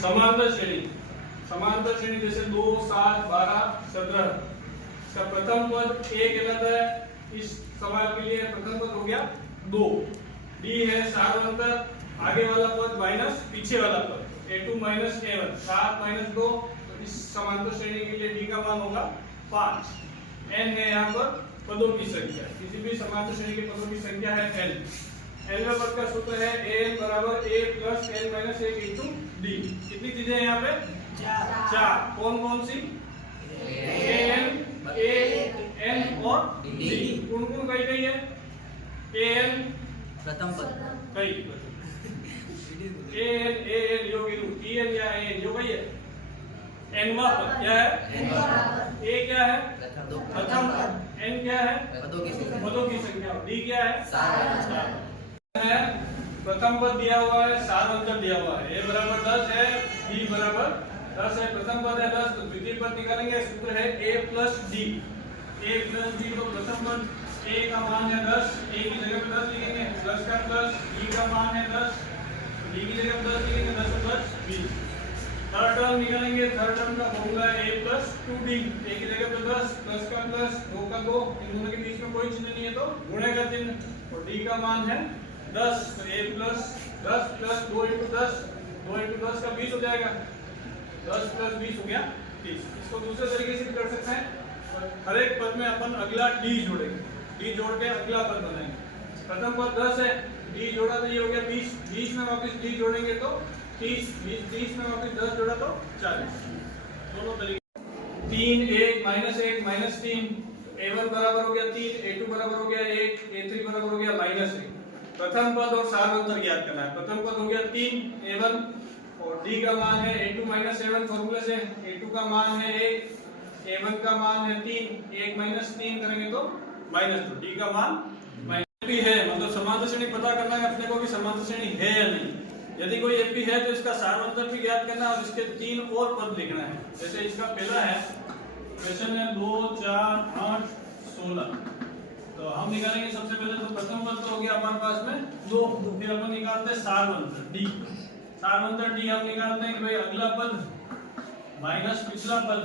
समांतर श्रेणी जैसे 2, 7, 12, 17 का प्रथम पद ए कहलाता है। इस सवाल के लिए प्रथम पद हो गया 2। डी है सार्वंतर, आगे वाला पद माइनस पीछे वाला पद a2 माइनस a1, 7 माइनस 2, तो इस समांतर श्रेणी के लिए डी का मान होगा 5। n है यहाँ पर पदों की संख्या, किसी भी समांतर श्रेणी के पदों की संख्या है n। एलवे पद का सूत्र है an बराबर a plus n minus 1 into D. कितनी चीजें हैं यहाँ पे? 4। कौन कौन सी? an, a, n और d। कौन कौन कही है? an प्रथम पद कही, an योगी रूप, en या an जो कही है। n वा पद क्या है? a क्या है? प्रथम पद। n क्या है? पदों की संख्या। d क्या है? है प्रथम पद दिया हुआ है, सार्वंतर दिया हुआ है। a बराबर 10 है, b बराबर 10 है। प्रथम पद है 10, तो द्वितीय पद निकालेंगे। सूत्र है a plus d। a plus d तो प्रथम पद a का मान है 10, a की जगह पे 10 लिखेंगे, प्लस का प्लस, d का मान है 10, d की जगह पे 10 लिखेंगे, 10 प्लस 20। थर्ड टर्म निकालेंगे, थर्ड टर्म का फॉर्मूला है a प्लस 2d। a की जगह पे 10, प्लस का प्लस, 2 का 2, इन दोनों के बीच में कोई चिन्ह नहीं है तो गुणे का चिन्ह, और d का मान है 10, तो a plus 10 plus 2 into 10, 2 into 10 का 20 हो जाएगा। 10 प्लस 20 हो गया 30। इसको दूसरे तरीके से भी कर सकते हैं। हर एक पद में अपन अगला d जोड़ेंगे, d जोड़ के अगला पद बनाएंगे। प्रथम पद 10 है, d जोड़ा तो ये हो गया 20, 20 में वापस d जोड़ेंगे तो 30, 30 में वापस 10 जोड़ा तो 40। दोनों तरीके। 3, 1, -1, -3, a1 बराबर हो गया 3, a2 बराबर हो गया 1, a3 बराबर हो गया -1। प्रथम पद और सार्वंतर ज्ञात करना है। प्रथम पद हो गया 3 a1 और d का मान है a2 माइनस a1 फॉर्मूले से। a2 का मान है 1, a1 का मान है 3, 1 माइनस 3 करेंगे तो -2, d का मान -p है। मतलब समांतर श्रेणी पता करना है अपने को कि समांतर श्रेणी है या नहीं। यदि कोई एपी है तो इसका सार्वंतर भी ज्ञात करना है और इसके 3 और पद लिखना है। जैसे इसका पहला है, क्वेश्चन है 2, 4, 8, 16। तो हम निकालेंगे सबसे पहले तो प्रथम पद तो हो गया हमारे पास में 2, फिर अपन निकालते हैं सार्वंतर d। सार्वंतर d हम निकालते हैं कि भाई अगला पद माइनस पिछला पद,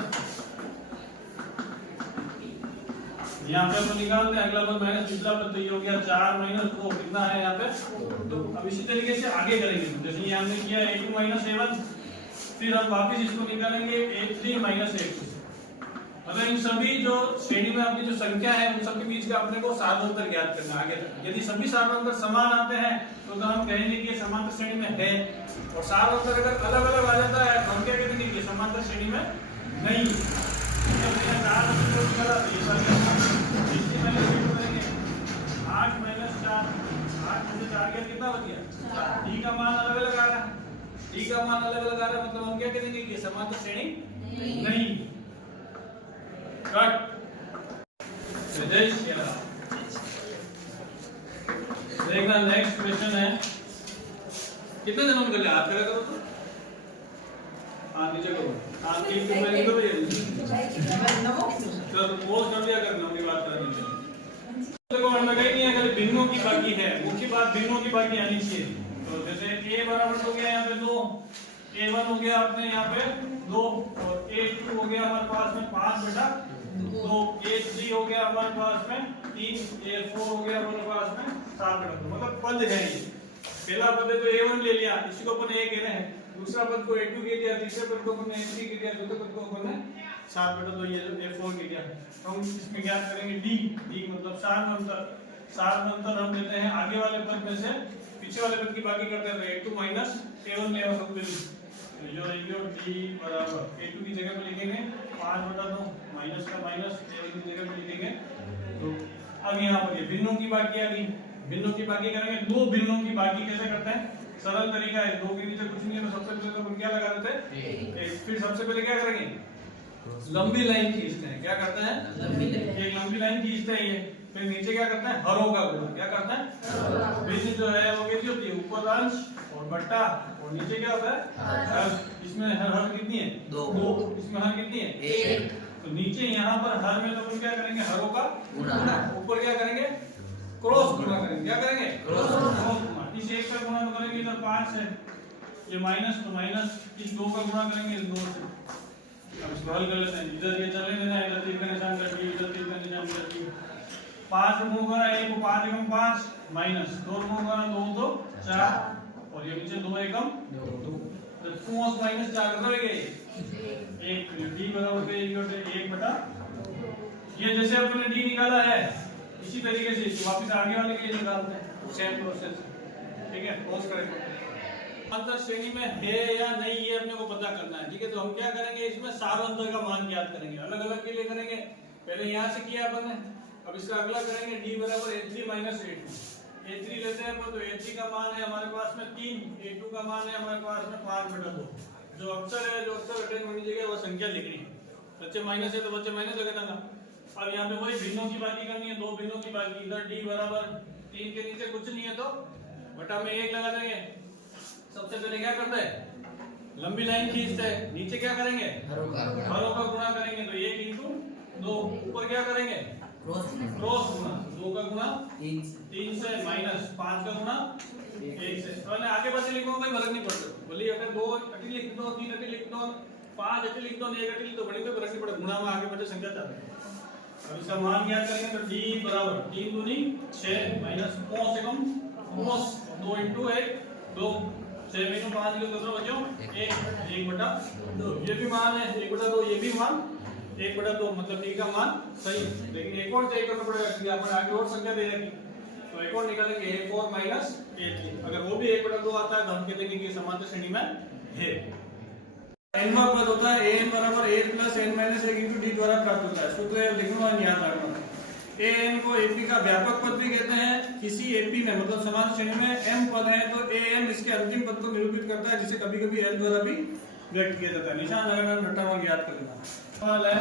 यहाँ पे अपन निकालते हैं अगला पद माइनस पिछला पद, तो ये हो गया 4 माइनस 2, कितना है यहाँ पे 2। अब इसी तरीके से आगे करेंगे, जैसे ये हमने किया a2 माइनस a1, फिर हम वापस इसको निकालेंगे a3 माइनस a2। मतलब इन सभी जो श्रेणी में अपनी जो संख्या है उन सबके बीच का अपने को सार्वंतर ज्ञात करना आगे तक। यदि सभी सार्वंतर समान आते हैं तो हम कहेंगे कि ये समांतर श्रेणी में है, और सार्वंतर अगर अलग अलग आ जाता है तो हम क्या कहेंगे कि समांतर श्रेणी में नहीं। 8 माइनस 4, 8 में से 4 गया कितना बच गया? d का मान अलग अलग आ रहा है, d का मान अलग अलग आ रहा है, मतलब हम क्या कहेंगे कि समांतर श्रेणी नहीं। कट। देखना नेक्स्ट क्वेश्चन है, कितने जनों कर लिया? हाथ खड़ा करो तो, हाथ नीचे करो, हाथ ठीक तो मैं करो ये चलो पोज कर दिया करना अपनी बात करने से। देखो हम लगा ही नहीं है, खाली भिन्नों की बाकी है, मुख्य बात भिन्नों की बाकी आनी चाहिए। तो जैसे a बराबर हो गया यहाँ पे 2, a1 हो गया अपने यहाँ पे 2, और a2 हो गया हमारे पास में 5/2, a3 हो गया हमारे पास में 3, a4 हो गया हमारे पास में 7/2। मतलब पद है ये। पहला पद है तो a1 ले लिया, इसी को अपन a कह रहे हैं, दूसरा पद को a2 कह दिया, तीसरे पद को अपन a3 कह दिया, चौथे पद को अपन 7/2 ये a4 कह दिया। हम इसमें ज्ञात करेंगे d मतलब सार्वंतर हम लेते हैं आगे वाले पद में से पीछे वाले पद की बाकी करते हैं, a2 माइनस a1 ले आओ सब जो रहेंगे d बराबर a2 की जगह पे लिखेंगे 5/2 माइनस का माइनस a1 की जगह पे लिखेंगे। तो अब यहाँ पर ये भिन्नों की बाकी आ गई, भिन्नों की बाकी करेंगे। 2 भिन्नों की बाकी कैसे करते हैं? सरल तरीका है, 2 के नीचे कुछ नहीं है तो सबसे पहले तो हम क्या लगा देते हैं? फिर सबसे पहले क्या करेंगे? लंबी लाइन खींचते हैं। क्या करते हैं? एक लंबी लाइन खींचते हैं ये, फिर नीचे क्या करते हैं? हरों का गुणा। क्या करते हैं? भिन्न जो है वो कैसी होती है? ऊपर अंश और बट्टा, और नीचे क्या होता है? हर। इसमें हर कितनी है? 2। इसमें हर कितनी है? 1। तो नीचे यहाँ पर हर में तो हम क्या करेंगे? हरों का गुणा। ऊपर क्या करेंगे? क्रॉस गुणा करेंगे। क्या करेंगे? क्रॉस गुणा। इस 1 का गुणा तो करेंगे इधर 5 है, ये माइनस, तो माइनस इस 2 का गुणा करेंगे इस 2 से। अब इसको हल कर लेते हैं, इधर ये चले देना, इधर 3 का निशान कर दिया, इधर 3 का निशान कर दिया। 5 रिमूव करा, 1 को 5 एकम 5 माइनस 2 रिमूव करा, 2 तो 4 और ये नीचे 2 एकम 2, तो 2 माइनस 4 कर देंगे 1, तो d बराबर है 1/। ये जैसे अपने d निकाला है इसी तरीके से वापस आगे वाले के लिए निकालते हैं, सेम प्रोसेस, ठीक है। पोस्ट करेंगे अंतर श्रेणी में है या नहीं ये अपने को पता करना है, ठीक है। तो हम क्या करेंगे, इसमें सार अंतर का मान ज्ञात करेंगे, अलग अलग के लिए करेंगे। पहले यहाँ से किया अपन ने, अब इसका अगला करेंगे d बराबर a3 माइनस a2। a3 लेते हैं तो a3 का मान है हमारे पास में 3, a2 का मान है हमारे पास में 5/2। जो अक्षर है, जो अक्षर अटैच होनी चाहिए वो संख्या लिखनी है। बच्चे माइनस है तो बच्चे माइनस लगा देना। अब यहाँ पे वही भिन्नों की बाकी करनी है, 2 भिन्नों की बाकी। इधर d बराबर 3 के नीचे कुछ नहीं है तो बटा में 1 लगा देंगे। सबसे पहले क्या करते हैं, लंबी लाइन खींचते हैं, नीचे क्या करेंगे, हरों का गुणा करेंगे, तो 1 इंटू 2, ऊपर क्या करेंगे, क्रॉस गुणा, 2 का गुणा 3 से माइनस 5 का गुणा 1 से। तो मैंने आगे बढ़ते लिखूंगा कोई फर्क नहीं पड़ता, बोलिए अगर 2 अटी लिख दो, 3 अटी लिख दो, 5 अटी लिख दो, 1 अटी लिख दो, बड़ी कोई फर्क नहीं पड़ता, गुणा में आगे बढ़ते संख्या चाहते हैं। अब इसका मान क्या करेंगे, तो d बराबर 3 दूनी 6 माइनस cos एकम cos 2 इंटू 1 2, 6 में 5 लिखो तो बच्चों 1/2। ये भी मान है 1/2, ये भी मान 1/2, मतलब d का मान सही है। लेकिन एक और चेक करना पड़ेगा कि अपन आगे और संख्या दे रखी, तो एक और निकालेंगे a4 माइनस a3। अगर वो भी 1/2 आता है तो हम कहते हैं कि समांतर श्रेणी में है। n का पद होता है an बराबर a plus n minus 1 into d द्वारा प्राप्त होता है। सूत्र लिखूंगा याद रखना। an को ap का व्यापक पद भी कहते हैं। किसी ap में मतलब समांतर श्रेणी में m पद है तो an इसके अंतिम पद को निरूपित करता है, जिसे कभी-कभी l द्वारा भी व्यक्त किया जाता है। निशान लगाना, रट्टा मार्ग याद कर लेना। सवाल है,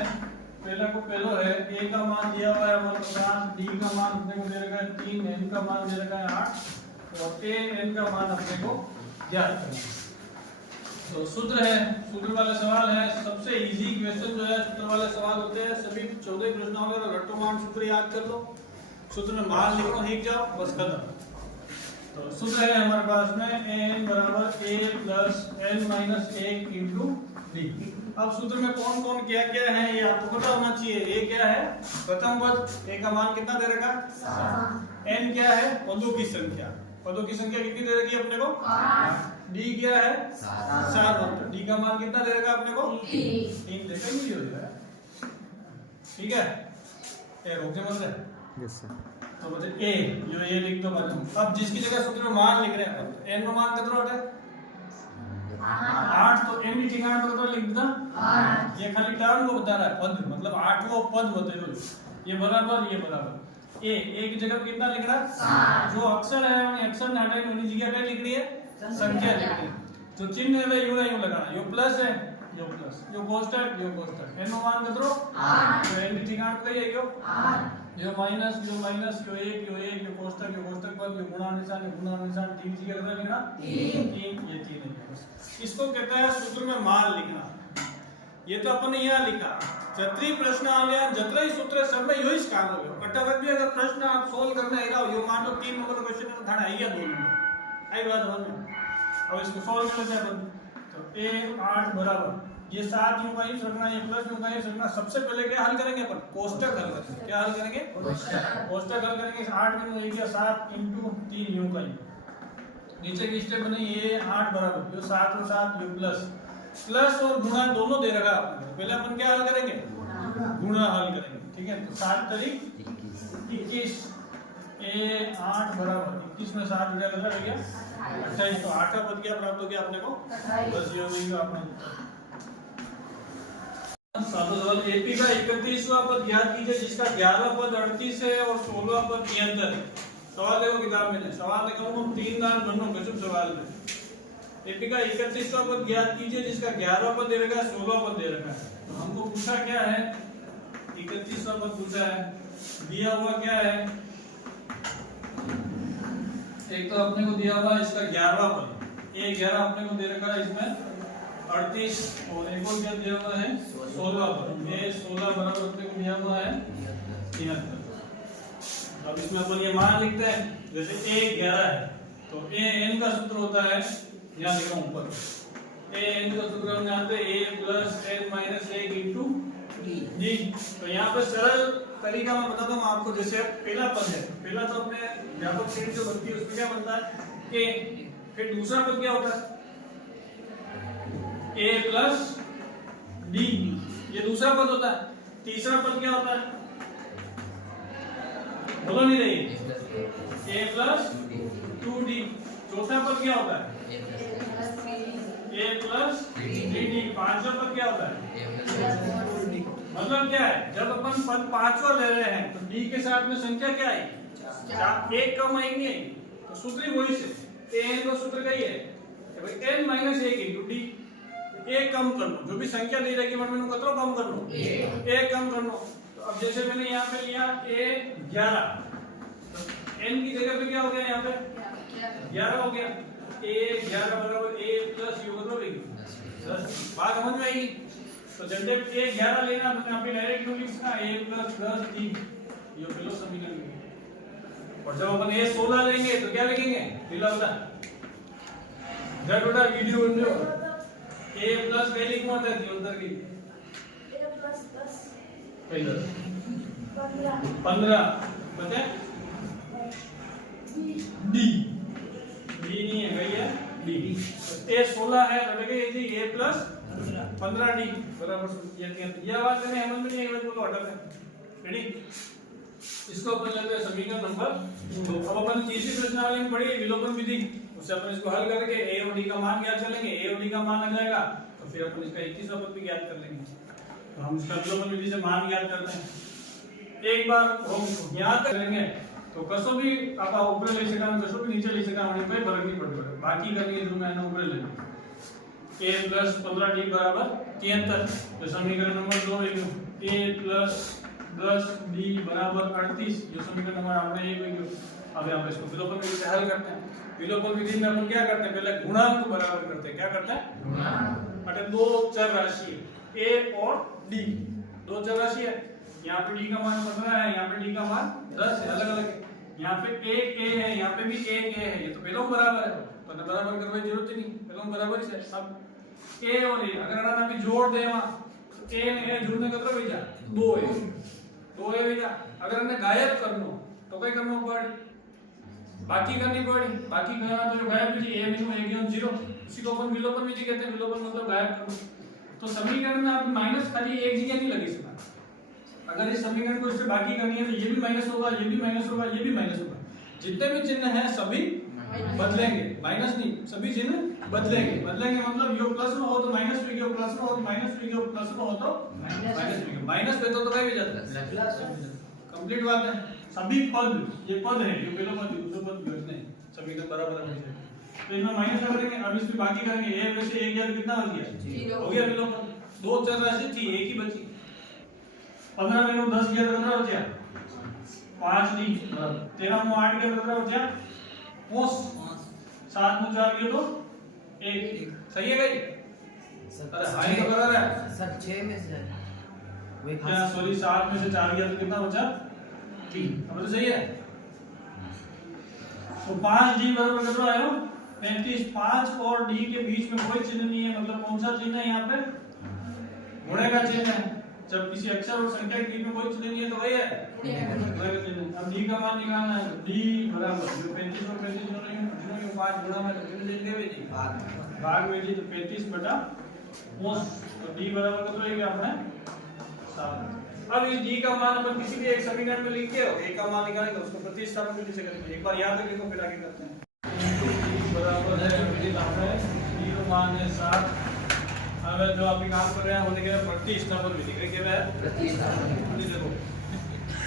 पहला को पहला है, a का मान दिया हुआ है हमारे पास, d का मान अपने को दे रखा है 3, n का मान दे रखा है 8 और an का मान अपने को ज्ञात करना है। तो सूत्र है, सूत्र वाला सवाल है। सबसे इजी क्वेश्चन जो है सूत्र वाले सवाल होते हैं। सभी 14 प्रश्नों का रट्टो मान सूत्र याद कर लो, सूत्र में मान लिखो, लिख जाओ, बस खत्म। तो सूत्र है हमारे पास में an बराबर a plus n minus 1 into d। अब सूत्र में कौन कौन क्या क्या है ये आपको पता होना चाहिए। a क्या है, प्रथम पद, a का मान कितना दे रखा, n क्या है, पदों की संख्या, पदों की संख्या कितनी दे रखी है अपने को, 8। d क्या है, 7। d का मान कितना दे रखा है अपने को, 3 देखा ही नहीं हो रहा है, ठीक है। ए रोक दे मत, यस सर। तो बच्चे a जो ये लिख दो बाद। अब जिसकी जगह सूत्र में मान लिख रहे हैं, n का मान कितना होता है 8, तो n की जगह पर कितना लिख देना 8। ये खाली टर्म को बता रहा है, पद मतलब 8वां पद होते हैं। ये बराबर, ये बराबर a की जगह पे कितना लिख रहा है, जो अक्षर है उन्हें अक्षर ने हटाई, उन्हीं जगह पे लिख रही है संख्या लिख रही है। जो चिन्ह है यूं ना यूं लगाना, यो प्लस है, यो प्लस, यो कोष्ठक, यो कोष्ठक। n मान कितना 8, तो n की जगह पे ये क्यों 8, यो माइनस, यो माइनस, यो 1, यो 1, यो कोष्ठक, यो कोष्ठक पद, यो गुणा निशान, यो गुणा निशान, 3 की जगह कितना लिखना 3, ये 3 है। इसको कहता है सूत्र में मान लिखना। ये तो अपन ने यहाँ लिखा, जत्री प्रश्न आले जतरा ही सूत्र सब में यही काम हो गया। कटावत भी अगर प्रश्न आप सोल्व करना है यो मान लो 3 नंबर का क्वेश्चन है तो थाना है या 2 नंबर, आई बात समझ में। अब इसको सोल्व कर लेते हैं अपन। तो a 8 बराबर ये 7 यूं का ही रखना, ये प्लस यूं का ही रखना। सबसे पहले क्या हल करेंगे अपन, कोष्ठक हल करेंगे। क्या हल करेंगे, कोष्ठक हल करेंगे। 8 में हो गया 7 इंटू 3 यूं का ही, नीचे की स्टेप बनी ये 8 बराबर यो 7 और 7 यो प्लस, प्लस और गुणा दोनों दे रखा आपने। पहले अपन क्या हल करेंगे, गुणा हल करेंगे, ठीक है। तो 7 तारीख 21, a 8 बराबर 21 में 7 गुणा कितना हो गया 28। तो 8 का पद क्या प्राप्त हो गया अपने को, बस ये हो गया अपना। सातवां सवाल, एपी का 31वां पद ज्ञात कीजिए जिसका 11वां पद 38 है और 16वां पद 73 है। सवाल देखो किताब में, सवाल लिखा हूं 3 दान बनो गजब सवाल में। एपी का 31वां पद ज्ञात कीजिए जिसका 11वां पद दे रखा है, 16वां पद दे रखा है। तो हमको पूछा क्या है, 31वां पद पूछा है, दिया हुआ क्या है, एक तो अपने को दिया हुआ इसका 11वां पद, ये 11 अपने को दे रखा है इसमें 38 और एक और क्या दिया हुआ है 16 पद, ये 16 बराबर अपने को दिया हुआ है 73। अब इसमें अपन ये मान लिखते हैं, जैसे a 11 है तो a n का सूत्र होता है यहाँ लिखा हूँ ऊपर an का सूत्र हम जानते हैं a plus n minus 1 into d। तो यहाँ पे सरल तरीका मैं बताता हूँ आपको। जैसे पहला पद है, पहला तो अपने व्यापक श्रेणी जो बनती है उसमें क्या बनता है a, फिर दूसरा पद क्या होता है a प्लस d, ये दूसरा पद होता है। तीसरा पद क्या होता है, बोलो नहीं रही, a प्लस 2d। चौथा पद क्या होता है a प्लस 3d। पांचवा पद क्या होता है, मतलब क्या है, जब अपन पद पांचवा ले रहे हैं तो d के साथ में संख्या क्या आई, एक कम आएंगे, तो सूत्र ही वही से an का सूत्र क्या है भाई n माइनस 1 इंटू d। एक कम कर लो, जो भी संख्या दे रही है मैंने कतरो कम कर लो, एक कम कर लो। तो अब जैसे मैंने यहाँ पे लिया a 11, n की जगह पे क्या हो गया, यहाँ पे 11 हो गया। a 11 बराबर a प्लस u कितना होगी 10। बात समझ में आएगी। तो जब a 11 लेना तो यहाँ पे डायरेक्ट लिख सकना a प्लस 10 d, ये पहला समीकरण। और जब अपन a 16 लेंगे तो क्या लिखेंगे, पहला होता जब बेटा वीडियो बन जाओ a प्लस वे लिखना होता है अंदर की a प्लस 10 पहले 15 बचे d, d नहीं है भाई, है d। a 16 है तो देखिए जी a प्लस 15d बराबर ये बात मैंने समझ में नहीं आई, बात बोलो हटा दे। रेडी, इसको अपन लेते हैं समीकरण नंबर 2। अब अपन तीसरी प्रश्नावली में पढ़ी विलोपन विधि, उससे अपन इसको हल करके a और d का मान ज्ञात कर लेंगे। a और d का मान आ जाएगा तो फिर अपन इसका 21वां पद भी ज्ञात कर लेंगे। तो हम इसका विलोपन विधि से मान ज्ञात करते हैं। एक बार हम यहाँ तक करेंगे तो कसो भी आप ऊपर ले सका, कसो भी नीचे ले सका, हमें कोई फर्क नहीं पड़ता। बाकी करनी है जो मैंने ऊपर ले लिया a प्लस 15d बराबर 73। तो समीकरण नंबर 2 लिखो a प्लस 10d बराबर 38, ये समीकरण नंबर आपने ये लिखो। अब यहाँ पे इसको विलोपन विधि से हल करते हैं। विलोपन विधि में अपन क्या करते हैं, पहले गुणांक को बराबर करते हैं। क्या करते हैं, गुणांक। अरे दो चर राशि a और d, दो चर राशि है। यहाँ पे d का मान 15 है, यहाँ पे d का मान 10 है, अलग अलग है। यहाँ पे a है, यहाँ पे भी a है, ये तो पहले बराबर है तो ना बराबर करने की जरूरत ही नहीं, पहले बराबर ही है। अब a और a अगर हम अभी जोड़ दें वहां तो a ने a जोड़ने का भेजा 2a भेजा। अगर हमने गायब करनो तो क्या करना पड़े, बाकी करनी पड़ी। बाकी करना तो जो गायब भेजी a बिंदु a गिवन 0, उसी को अपन विलोपन विधि कहते हैं। विलोपन मतलब गायब करना। तो समीकरण में आप माइनस खाली एक जगह नहीं लगी सकता। अगर इस समीकरण को इससे बाकी करनी है तो ये भी माइनस होगा, ये भी माइनस होगा, ये भी माइनस होगा। जितने भी चिन्ह हैं सभी बदलेंगे, माइनस नहीं, सभी चिन्ह बदलेंगे। बदलेंगे मतलब यो प्लस में हो तो माइनस में, यो प्लस में हो तो माइनस में, यो प्लस में हो तो माइनस में। माइनस पे तो क्या भी जाता है, कंप्लीट बात है। सभी पद, ये पद है, ये पहला पद दूसरा पद नहीं, सभी तो बराबर है। तो इसमें माइनस करेंगे, अब इस पे बाकी करेंगे। a में से 1 गया तो कितना बच गया, हो गया विलोपन। दो चर राशि थी, एक ही बची। 15 में 10 गया तो कितना बचा 5d, 13 में 8 गया तो कितना बचा 5, 7 में 4 गया तो 1। सही है भाई, अरे हाई तो बराबर है सर 6 में से वही क्या, सॉरी 7 में से 4 गया तो कितना बचा 3। अब तो सही है। तो 5d बराबर कितना आया 35। 5 और d के बीच में कोई चिन्ह नहीं है, मतलब कौन सा चिन्ह है यहाँ पे, गुणे का चिन्ह है। जब किसी अक्षर और संख्या के बीच में कोई चिन्ह नहीं है तो वही है गुणे का चिन्ह। अब d का मान निकालना है, d बराबर जो 35 और 35 दोनों के 5 गुणा में कितने दे देंगे जी, भाग में जी, तो 35 बटा 5। तो d बराबर कितना हो गया अपने 7। अब इस d का मान अपन किसी भी एक समीकरण में लिख के a का मान निकालेंगे, उसको प्रतिस्थापन विधि से करेंगे। एक बार याद रख लो, फिर आगे करते हैं। बराबर है विधि नाम है d का मान है 7। अब जो आप काम कर रहे हैं वो देखिए प्रतिस्थापन विधि क्या है, प्रतिस्थापन विधि। देखो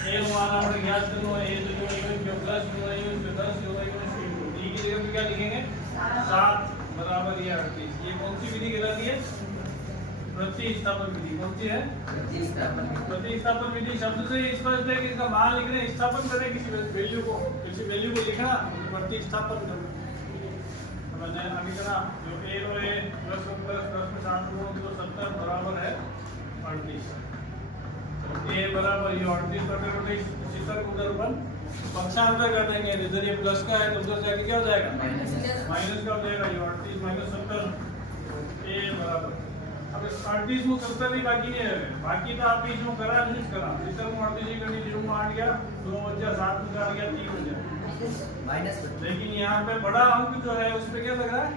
a मान हमने ज्ञात करना है, a जो है प्लस जो है इसमें 10 जो है इसमें d की जगह पे क्या लिखेंगे 7 बराबर ये 38। ये कौन सी विधि कहलाती है, प्रतिस्थापन विधि। कौन सी है, प्रतिस्थापन विधि। शब्द से स्पष्ट है कि इसका मान लिखने स्थापन करें किसी वैल्यू को लिखना, प्रतिस्थापन करना। मैंने आगे करा जो a और a प्लस में 7 तो 70 बराबर है 38। a बराबर ये 38 बटे 70 को उधर 1 पक्षांतर कर देंगे, इधर ये प्लस का है तो उधर जाके क्या हो जाएगा, माइनस माइनस का हो जाएगा। ये 38 माइनस 70 ए बराबर। अब इस 38 में 70 भी बाकी नहीं है, बाकी तो आप बीच में करा नहीं करा, इधर में 38 ही करनी, 0 में 8 गया, 2 बचा, 7 में 4 गया, 3 बचा माइनस। लेकिन यहाँ पे बड़ा अंक जो है उस पे क्या लग रहा है,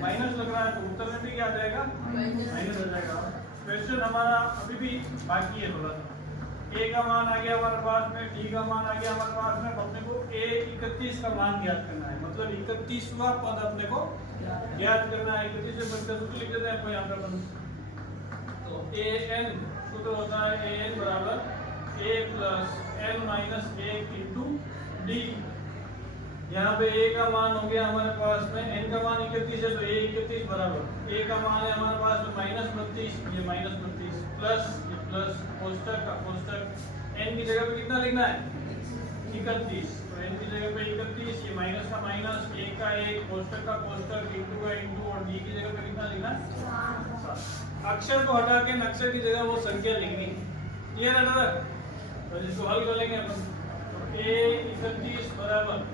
माइनस लग रहा है, तो उत्तर में भी क्या आ जाएगा, माइनस आ जाएगा। क्वेश्चन हमारा अभी भी बाकी है थोड़ा सा। ए का मान आ गया हमारे पास में, डी का मान आ गया हमारे पास में, अपने को ए 31 का मान ज्ञात करना है, मतलब 31वां पद अपने को ज्ञात करना है। 31 से बढ़कर सूत्र लिख देते हैं आपको यहाँ पे। तो ए एन सूत्र होता है ए एन बराबर A plus N minus 1 into D. यहाँ पे a का मान हो गया हमारे पास में, n का मान 31 है तो a 31 बराबर a का मान है हमारे पास में -32, ये -32 प्लस ये प्लस कोष्टक का कोष्टक, n की जगह पे कितना लिखना है 31, तो n की जगह पे 31, ये माइनस का माइनस, a का 1, कोष्टक का कोष्टक, इंटू का इंटू, और d की जगह पे कितना लिखना है 7। अक्षर को हटा के अक्षर की जगह वो संख्या लिखनी है, क्लियर है ना। तो इसको हल कर लेंगे अपन। a 31 बराबर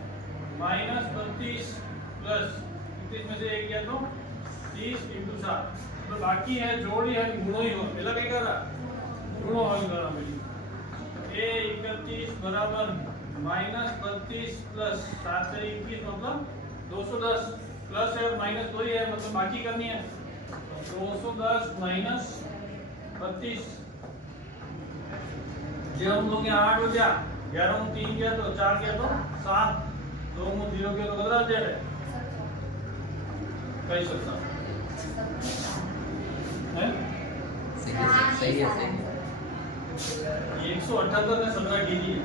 -32 प्लस 31 में से 1 गया तो 30 इंटू 7, तो बाकी है जोड़ ही है, गुणो ही हो, पहला क्या कर रहा गुणो हल कर रहा मेरी। a 31 बराबर -32 प्लस 7 से 21 मतलब 210, प्लस है और माइनस दो ही है, मतलब बाकी करनी है। 210 माइनस 32, जब हम लोग 8 हो गया, 11 में 3 गया तो 4 गया तो 7, 2 में 0 के तो कितना जेड है, कई सकता है सही है 178 में 17 कीजिए,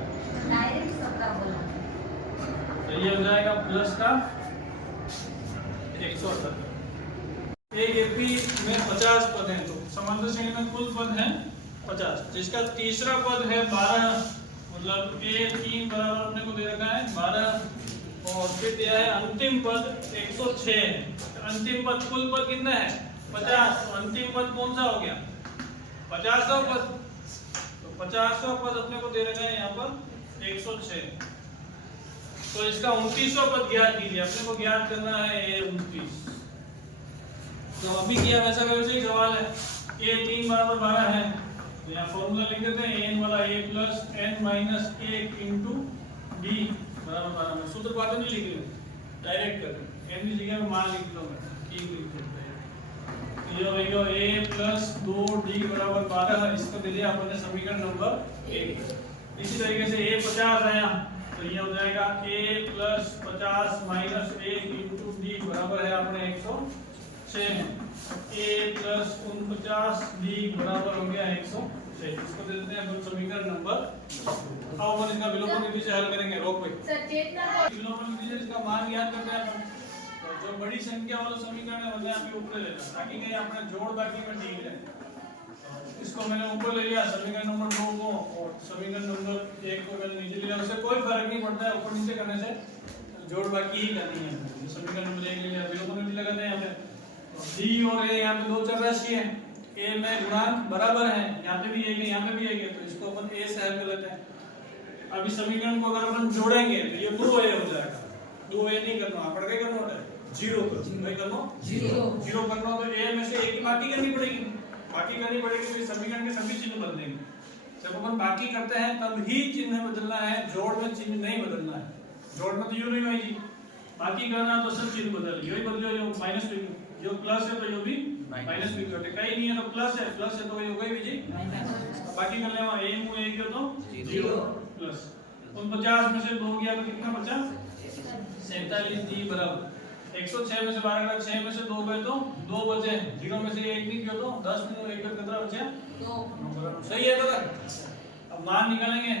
तो ये हो जाएगा प्लस का 178। एक एपी में 50 पद हैं, तो समांतर श्रेणी में कुल पद हैं 50, जिसका तीसरा पद है 12, मतलब ए 3 बराबर अपने को दे रखा है 12, और फिर दिया है अंतिम पद 106 है। तो अंतिम पद, कुल पद कितना है 50, तो अंतिम पद कौन सा हो गया 50वां पद, तो 50वां पद अपने को दे रखा है यहाँ पर 106, तो इसका 29वां पद ज्ञात कीजिए, अपने को ज्ञात करना है ए 29। तो अभी किया वैसा वैसे ही सवाल है, ए 3 बराबर 12 है, तो यहाँ फॉर्मूला लिख देते हैं एन वाला a plus N minus 1 into D बराबर 12 में सूत्र पाठ नहीं लिख रहे, डायरेक्ट कर रहे हैं, एन की जगह में मान लिख लो, मैं ठीक लिख देते हैं। ये हो गया a प्लस 2d बराबर 12, इसको दे दिया आपने समीकरण नंबर 1। इसी तरीके से a 50 आया, तो ये हो जाएगा a plus 50 minus 1 into D बराबर है अपने 106 में, a प्लस 49d बराबर हो गया 106, इसको दे देते हैं अपन समीकरण नंबर। अब अपन इसका विलोपन विधि से हल करेंगे, रोक भाई विलोपन विधि से इसका मान ज्ञात करते हैं अपन। तो जो बड़ी संख्या वाला समीकरण है मतलब यहाँ पे ऊपर ले लेना, ताकि कहीं अपना जोड़ बाकी में ठीक है। इसको मैंने ऊपर ले लिया समीकरण नंबर 2 को, और समीकरण नंबर 1 को मैंने नीचे लिया, उससे कोई फर्क नहीं पड़ता है, ऊपर नीचे करने से जोड़ बाकी ही करनी है। समीकरण नंबर 1 ले लिया, विलोपन विधि लगाते हैं यहाँ पे, डी और ए यहाँ पे दो चरराशि है, ए में गुणांक बराबर है, यहाँ पे भी एक है यहाँ पे भी एक है, तो इसको अपन ए से हल कर लेते हैं। अब इस समीकरण को अगर अपन जोड़ेंगे तो ये 2a हो जाएगा, 2a नहीं करना, आप क्या करना होता है 0 करना, 0 करना, तो a में से एक ही बाकी करनी पड़ेगी, बाकी करनी पड़ेगी, तो इस समीकरण के सभी चिन्ह बदलेंगे। जब अपन बाकी करते हैं तब ही चिन्ह बदलना है, जोड़ में चिन्ह नहीं बदलना है, जोड़ में तो यूं नहीं होगी, बाकी करना तो सब चिन्ह बदल, यही बदलो, जो माइनस भी, जो प्लस है तो यो भी माइनस भी करते, कहीं नहीं है तो प्लस है, प्लस है तो ये हो गई भी जी बाकी कर लेवा, a में 1 गया तो 0 प्लस 49 में से 2 गया तो कितना बचा 47 डी बराबर 106 में से 12 गया, 6 में से 2 गए तो 2 बचे, 0 में से 1 नहीं गया तो 10 में 1 कितना बचा 2, सही है दादा। अब मान निकालेंगे,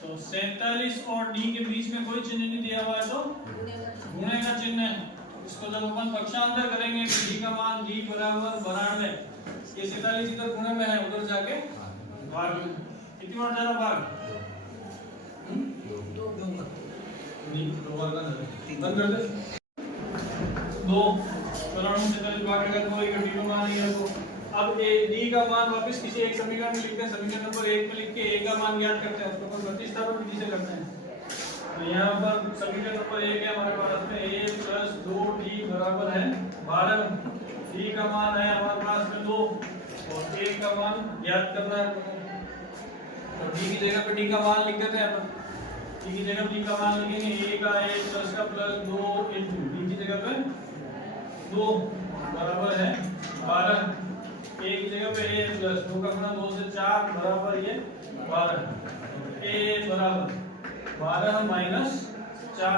तो 47 और डी के बीच में कोई चिन्ह नहीं दिया हुआ है तो गुणे का चिन्ह है, इसको जब अपन पक्षांतर करेंगे तो डी का मान डी बराबर 92, ये 47 इधर गुणे में है, उधर जाके भाग में कितनी बार जा रहा भाग 2 बार बंद कर दे, 2 94 से भाग अगर कोई डी का मान है तो अब ए डी का मान वापस किसी एक समीकरण में लिखते हैं, समीकरण नंबर 1 में लिख के a का मान ज्ञात करते हैं, उसको अपन प्रतिस्थापन विधि से करते हैं। तो यहाँ पर समीकरण नंबर 1 है हमारे पास में a प्लस 2d बराबर है 12। d का मान है हमारे पास में 2 और a का मान ज्ञात करना है। तो d की जगह पे d का मान लिख देते हैं अपन। d की जगह d का मान लिखेंगे a का a प्लस का प्लस 2 इंटू d की जगह पे 2 बराबर है 12। a की जगह पे a प्लस 2 का गुणा 2 से 4 बराबर ये 12। a बराबर 12 माइनस 4।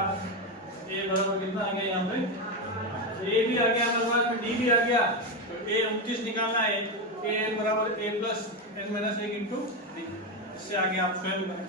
a बराबर कितना आ गया यहाँ पे a भी आ गया हमारे पास में d भी आ गया। तो a 29 निकालना है। a बराबर a plus n minus 1 into d। इससे आगे आप स्वयं करें।